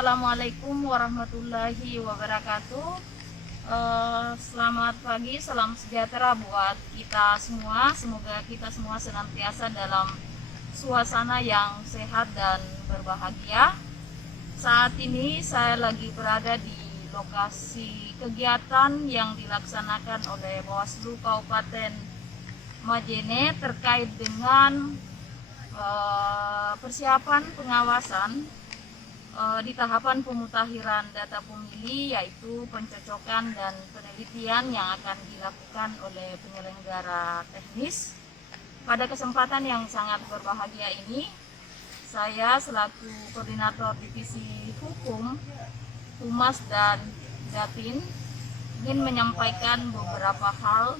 Assalamualaikum warahmatullahi wabarakatuh. Selamat pagi, salam sejahtera buat kita semua. Semoga kita semua senantiasa dalam suasana yang sehat dan berbahagia. Saat ini saya lagi berada di lokasi kegiatan yang dilaksanakan oleh Bawaslu Kabupaten Majene terkait dengan persiapan pengawasan di tahapan pemutakhiran data pemilih, yaitu pencocokan dan penelitian yang akan dilakukan oleh penyelenggara teknis. Pada kesempatan yang sangat berbahagia ini, saya selaku Koordinator Divisi Hukum, Humas dan Datin ingin menyampaikan beberapa hal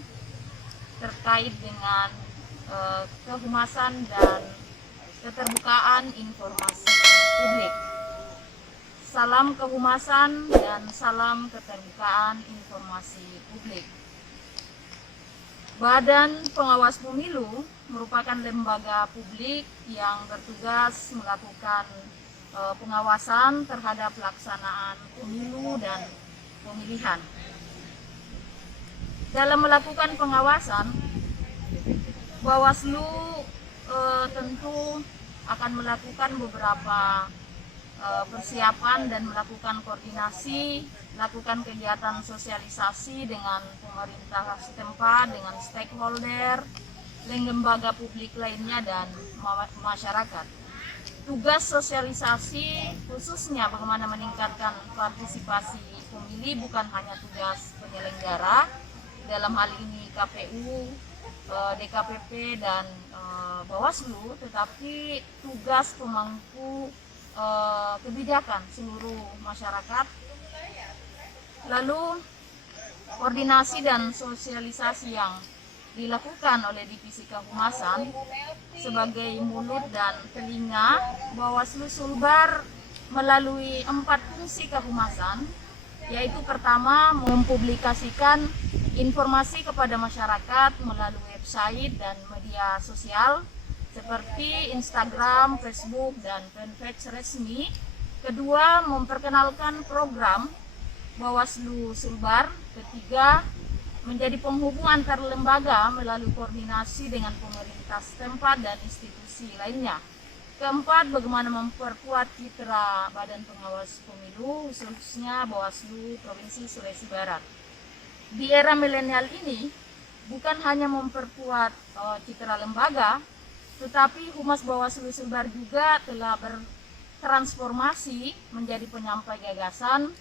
terkait dengan kehumasan dan keterbukaan informasi publik. Salam kehumasan dan salam keterbukaan informasi publik. Badan Pengawas Pemilu merupakan lembaga publik yang bertugas melakukan pengawasan terhadap pelaksanaan pemilu dan pemilihan. Dalam melakukan pengawasan, Bawaslu tentu akan melakukan beberapa persiapan dan melakukan koordinasi, lakukan kegiatan sosialisasi dengan pemerintah setempat, dengan stakeholder, lembaga publik lainnya dan masyarakat. Tugas sosialisasi khususnya bagaimana meningkatkan partisipasi pemilih bukan hanya tugas penyelenggara, dalam hal ini KPU, DKPP dan Bawaslu, tetapi tugas pemangku kebijakan seluruh masyarakat. Lalu koordinasi dan sosialisasi yang dilakukan oleh Divisi Kehumasan sebagai mulut dan telinga Bawaslu Sulbar melalui 4 fungsi kehumasan, yaitu pertama, mempublikasikan informasi kepada masyarakat melalui website dan media sosial seperti Instagram, Facebook, dan fanpage resmi. Kedua, memperkenalkan program Bawaslu Sulbar. Ketiga, menjadi penghubung antar lembaga melalui koordinasi dengan pemerintah setempat dan institusi lainnya. Keempat, bagaimana memperkuat citra Badan Pengawas Pemilu, khususnya Bawaslu Provinsi Sulawesi Barat. Di era milenial ini, bukan hanya memperkuat citra lembaga, tetapi Humas Bawaslu Sulbar juga telah bertransformasi menjadi penyampai gagasan.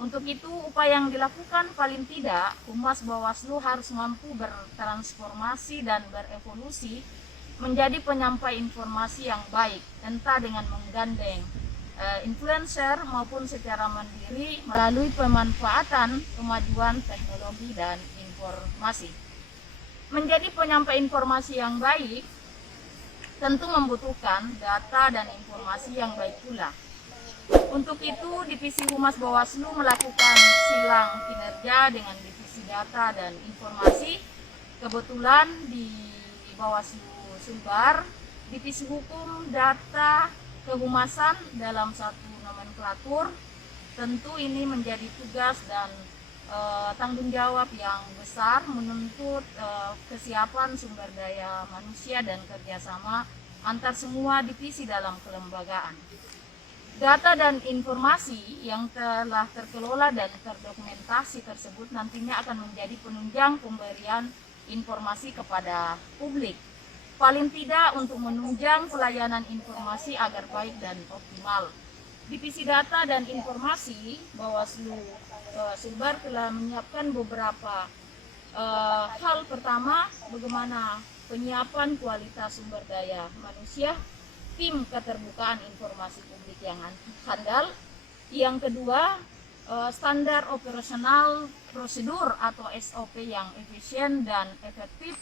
Untuk itu, upaya yang dilakukan paling tidak, Humas Bawaslu harus mampu bertransformasi dan berevolusi menjadi penyampai informasi yang baik, entah dengan menggandeng influencer maupun secara mandiri melalui pemanfaatan kemajuan teknologi dan informasi. Menjadi penyampai informasi yang baik tentu membutuhkan data dan informasi yang baik pula. Untuk itu, Divisi Humas Bawaslu melakukan silang kinerja dengan Divisi Data dan Informasi. Kebetulan di Bawaslu Sulbar, Divisi Hukum, Data, Kehumasan dalam satu nomenklatur. Tentu ini menjadi tugas dan tanggung jawab yang besar, menuntut kesiapan sumber daya manusia dan kerjasama antar semua divisi dalam kelembagaan. Data dan informasi yang telah terkelola dan terdokumentasi tersebut nantinya akan menjadi penunjang pemberian informasi kepada publik, paling tidak untuk menunjang pelayanan informasi agar baik dan optimal. Divisi Data dan Informasi Bawaslu Sulbar telah menyiapkan beberapa hal. Pertama, bagaimana penyiapan kualitas sumber daya manusia, tim keterbukaan informasi publik yang handal. Yang kedua, standar operasional prosedur atau SOP yang efisien dan efektif.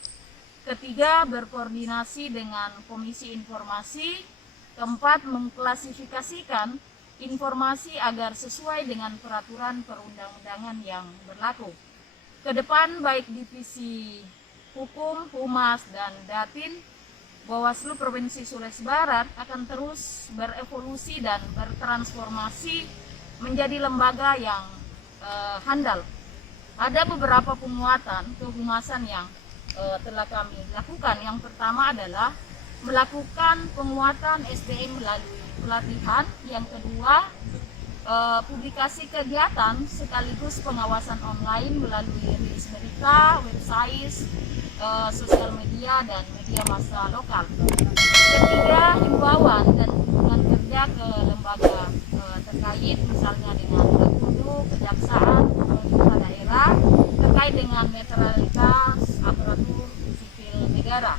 Ketiga, berkoordinasi dengan Komisi Informasi. Keempat, mengklasifikasikan informasi agar sesuai dengan peraturan perundang-undangan yang berlaku. Kedepan, baik Divisi Hukum, Humas, dan Datin Bawaslu Provinsi Sulawesi Barat akan terus berevolusi dan bertransformasi menjadi lembaga yang handal. Ada beberapa penguatan kehumasan yang telah kami lakukan. Yang pertama adalah melakukan penguatan SDM melalui pelatihan. Yang kedua, publikasi kegiatan sekaligus pengawasan online melalui rilis berita, website, sosial media, dan media massa lokal. Ketiga, himbauan dan kunjungan kerja ke lembaga terkait, misalnya dengan Gakumdu, Kejaksaan, pemerintah daerah, terkait dengan netralitas aparatur sipil negara,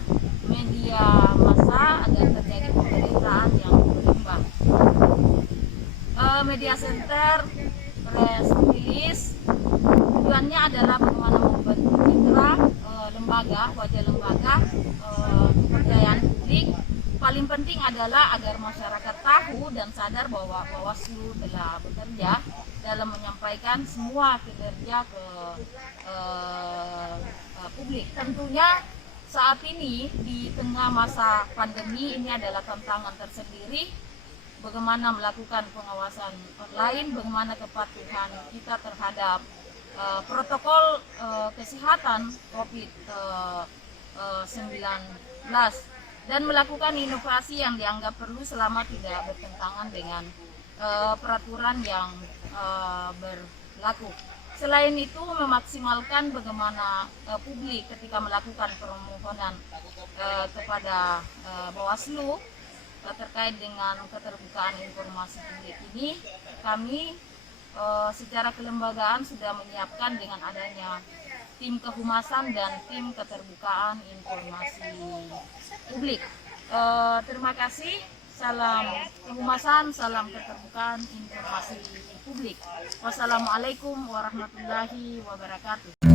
media massa agar terjadi pemberitaan yang berimbang. Media center, press release, tujuannya adalah bagaimana membentuk mitra lembaga, wajah lembaga, kepercayaan publik. Paling penting adalah agar masyarakat tahu dan sadar bahwa Bawaslu telah bekerja dalam menyampaikan semua kinerja ke publik. Tentunya saat ini di tengah masa pandemi ini adalah tantangan tersendiri. Bagaimana melakukan pengawasan online, bagaimana kepatuhan kita terhadap protokol kesehatan COVID-19 dan melakukan inovasi yang dianggap perlu selama tidak bertentangan dengan peraturan yang berlaku. Selain itu, memaksimalkan bagaimana publik ketika melakukan permohonan kepada Bawaslu terkait dengan keterbukaan informasi publik ini, kami secara kelembagaan sudah menyiapkan dengan adanya tim kehumasan dan tim keterbukaan informasi publik. Terima kasih. Salam kehumasan, salam keterbukaan informasi publik. Wassalamualaikum warahmatullahi wabarakatuh.